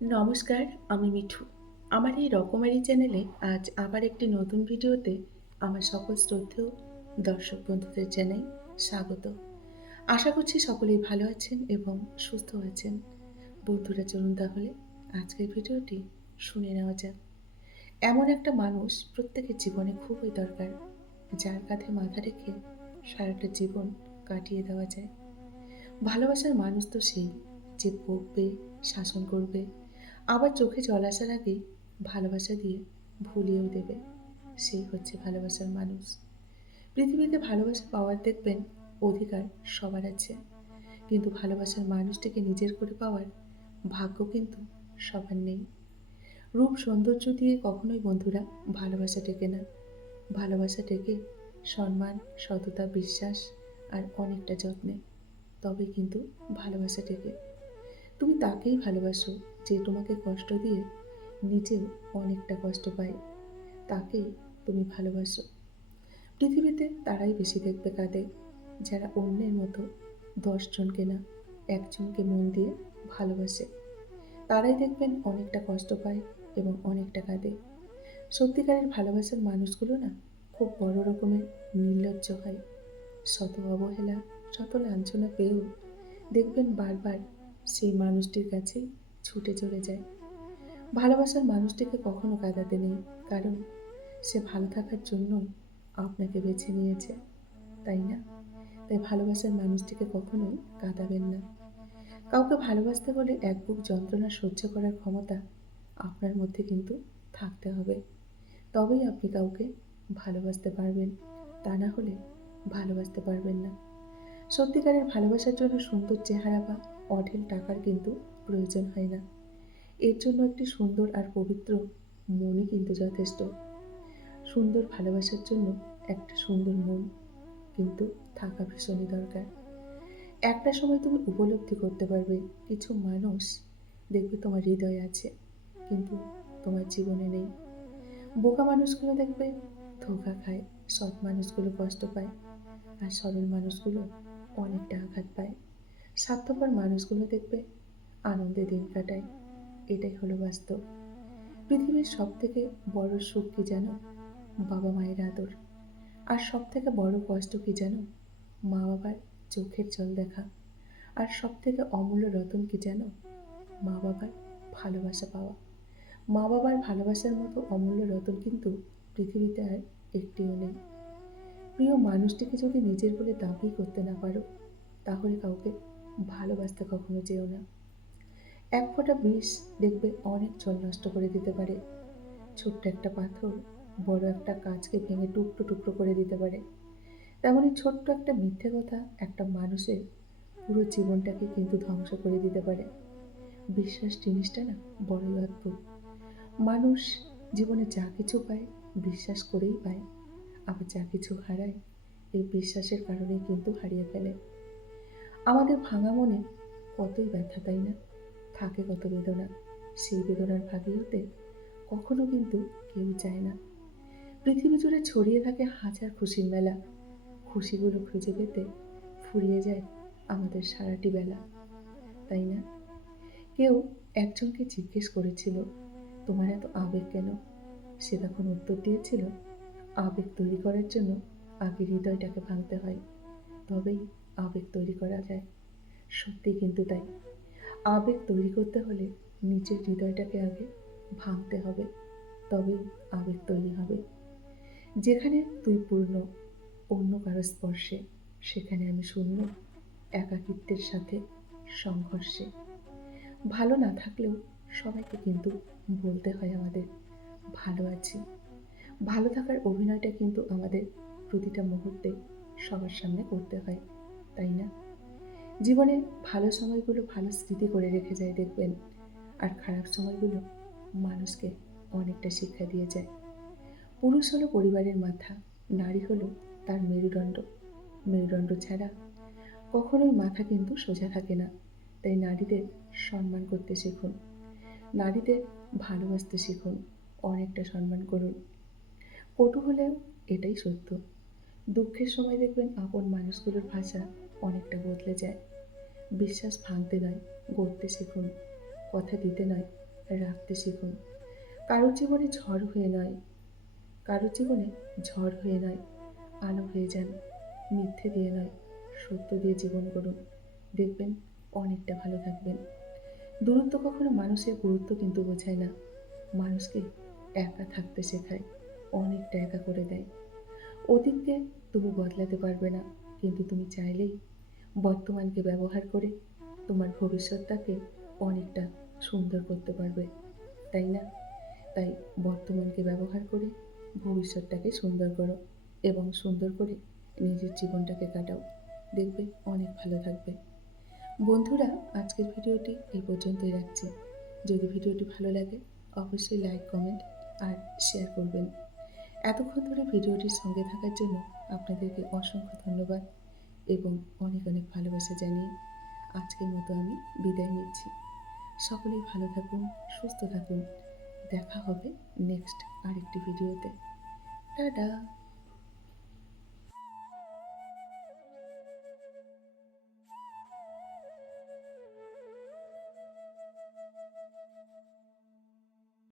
নমস্কার, আমি মিঠু। আমার এই রকমারি চ্যানেলে আজ আবার একটি নতুন ভিডিওতে আমার সকল শ্রদ্ধেয় দর্শক বন্ধুদের জানাই স্বাগত। আশা করছি সকলেই ভালো আছেন এবং সুস্থ আছেন। বন্ধুরা চলুন তাহলে আজকের ভিডিওটি শুনে নেওয়া যাক। এমন একটা মানুষ প্রত্যেকের জীবনে খুবই দরকার, যার কাঁধে মাথা রেখে সারাটা জীবন কাটিয়ে দেওয়া যায়। ভালোবাসার মানুষ তো সেই, যে বকবে, শাসন করবে, আবার চোখে জল আসার আগেই ভালোবাসা দিয়ে ভুলিয়েও দেবে। সেই হচ্ছে ভালোবাসার মানুষ। পৃথিবীতে ভালোবাসা পাওয়ার দেখবেন অধিকার সবার আছে, কিন্তু ভালোবাসার মানুষটিকে নিজের করে পাওয়ার ভাগ্য কিন্তু সবার নেই। রূপ সৌন্দর্য দিয়ে কখনোই বন্ধুরা ভালোবাসা টেকে না। ভালোবাসা টেকে সম্মান, সততা, বিশ্বাস আর অনেকটা যত্নে। তবে কিন্তু ভালোবাসা টেকে। তুমি তাকেই ভালোবাসো যে তোমাকে কষ্ট দিয়ে নিজেও অনেকটা কষ্ট পায়। তাকেই তুমি ভালোবাসো। পৃথিবীতে তারাই বেশি দেখবে কাঁদে, যারা অন্যের মতো 10 জনকে না, একজনকে মন দিয়ে ভালোবাসে। তারাই দেখবেন অনেকটা কষ্ট পায় এবং অনেকটা কাঁদে। সত্যিকারের ভালোবাসার মানুষগুলো না খুব বড় রকমের নির্লজ্জ হয়। শত অবহেলা, শত লাঞ্ছনা পেয়েও দেখবেন বারবার সেই মানুষটির কাছেই ছুটে চলে যায়। ভালোবাসার মানুষটিকে কখনো কাঁদাতে নেই, কারণ সে ভালো থাকার জন্যই আপনাকে বেছে নিয়েছে, তাই না? তাই ভালোবাসার মানুষটিকে কখনোই কাঁদাবেন না। কাউকে ভালোবাসতে হলে এক বুক যন্ত্রণা সহ্য করার ক্ষমতা আপনার মধ্যে কিন্তু থাকতে হবে। তবেই আপনি কাউকে ভালোবাসতে পারবেন, তা না হলে ভালোবাসতে পারবেন না। সত্যিকারের ভালোবাসার জন্য সুন্দর চেহারা বা অঢেল টাকার কিন্তু প্রয়োজন হয় না। এর জন্য একটি সুন্দর আর পবিত্র মনই কিন্তু যথেষ্ট। সুন্দর ভালোবাসার জন্য একটা সুন্দর মন কিন্তু থাকা ভীষণই দরকার। একটা সময় তুমি উপলব্ধি করতে পারবে, কিছু মানুষ দেখবে তোমার হৃদয়ে আছে, কিন্তু তোমার জীবনে নেই। বোকা মানুষগুলো দেখবে ধোঁকা খায়, সৎ মানুষগুলো কষ্ট পায়, আর সরল মানুষগুলো অনেকটা আঘাত পায়। স্বার্থপর মানুষগুলো দেখবে আনন্দে দিন কাটায়। এটাই হলো বাস্তব। পৃথিবীর সব থেকে বড় সুখ কি জানো? বাবা মায়ের আদর। আর সব থেকে বড় কষ্ট কি জানো? মা বাবার চোখের জল দেখা। আর সব থেকে অমূল্য রতন কি জানো? মা বাবার ভালোবাসা পাওয়া। মা বাবার ভালোবাসার মতো অমূল্য রতন কিন্তু পৃথিবীতে আর একটিও নেই। প্রিয় মানুষটিকে যদি নিজের বলে দাবি করতে না পারো, তাহলে কাউকে ভালোবাসতে কখনো যেও না। এক ফোঁটা বিষ দেখবে অনেক জল নষ্ট করে দিতে পারে। ছোট্ট একটা পাথর বড় একটা কাঁচকে ভেঙে টুকরো টুকরো করে দিতে পারে। তেমনই ছোট্ট একটা মিথ্যে কথা একটা মানুষের পুরো জীবনটাকে কিন্তু ধ্বংস করে দিতে পারে। বিশ্বাস জিনিসটা না বড়ই অদ্ভুত। মানুষ জীবনে যা কিছু পায় বিশ্বাস করেই পায়, আবার যা কিছু হারায় এই বিশ্বাসের কারণেই কিন্তু হারিয়ে ফেলে। আমাদের ভাঙা মনে কতই ব্যথা, তাই না? থাকে কত বেদনা। সেই বেদনার ভাগী হতে কখনো কিন্তু কেউ চায় না। পৃথিবী জুড়ে ছড়িয়ে থাকে হাজার খুশির মেলা। খুশিগুলো খুঁজে পেতে ফুরিয়ে যায় আমাদের সারাটি বেলা, তাই না? কেউ একজনকে জিজ্ঞেস করেছিল, তোমার এত আবেগ কেন? সে তখন উত্তর দিয়েছিল, আবেগ তৈরি করার জন্য আগে হৃদয়টাকে ভাঙতে হয়, তবেই আবেগ তৈরি করা যায়। সত্যি কিন্তু তাই। আবেগ তৈরি করতে হলে নিজের হৃদয়টাকে আগে ভাঙতে হবে, তবেই আবেগ তৈরি হবে। যেখানে তুই পূর্ণ, অন্য কারো স্পর্শে, সেখানে আমি শূন্য, একাকিত্বের সাথে সংঘর্ষে। ভালো না থাকলেও সবাইকে কিন্তু বলতে হয় আমাদের ভালো আছি। ভালো থাকার অভিনয়টা কিন্তু আমাদের প্রতিটা মুহূর্তে সবার সামনে করতে হয়, তাই না? জীবনের ভালো সময়গুলো ভালো স্মৃতি করে রেখে যায় দেখবেন, আর খারাপ সময়গুলো মানুষকে অনেকটা শিক্ষা দিয়ে যায়। পুরুষ হলো পরিবারের মাথা, নারী হলো তার মেরুদণ্ড। মেরুদণ্ড ছাড়া কখনোই মাথা কিন্তু সোজা থাকে না। তাই নারীদের সম্মান করতে শিখুন, নারীদের ভালোবাসতে শিখুন, অনেকটা সম্মান করুন। কটু হলেও এটাই সত্য। দুঃখের সময় দেখবেন আপন মানুষগুলোর ভাষা অনেকটা বদলে যায়। বিশ্বাস ভাঙতে নয়, গড়তে শিখুন। কথা দিতে নয়, রাখতে শিখুন। কারোর জীবনে ঝড় হয়ে নয়, কারোর জীবনে ঝড় হয়ে নয়, আলো হয়ে যান। মিথ্যে দিয়ে নয়, সত্য দিয়ে জীবন গড়ুন। দেখবেন অনেকটা ভালো থাকবেন। দূরত্ব কখনো মানুষের গুরুত্ব কিন্তু বোঝায় না। মানুষকে একা থাকতে শেখায়, অনেকটা একা করে দেয়। অতীতকে তুমি বদলাতে পারবে না, কিন্তু তুমি চাইলেই বর্তমানকে ব্যবহার করে তোমার ভবিষ্যৎটাকে অনেকটা সুন্দর করতে পারবে, তাই না? তাই বর্তমানকে ব্যবহার করে ভবিষ্যৎটাকে সুন্দর করো এবং সুন্দর করে নিজের জীবনটাকে কাটাও। দেখবে অনেক ভালো থাকবে। বন্ধুরা, আজকের ভিডিওটি এই পর্যন্তই রাখছি। যদি ভিডিওটি ভালো লাগে অবশ্যই লাইক, কমেন্ট আর শেয়ার করবেন। এতক্ষণ ধরে ভিডিওটির সঙ্গে থাকার জন্য আপনাদেরকে অসংখ্য ধন্যবাদ এবং অনেক অনেক ভালোবাসা জানিয়ে আজকের মতো আমি বিদায় নিচ্ছি। সকলেই ভালো থাকুন, সুস্থ থাকুন। দেখা হবে নেক্সট আরেকটি ভিডিওতে। টাটা।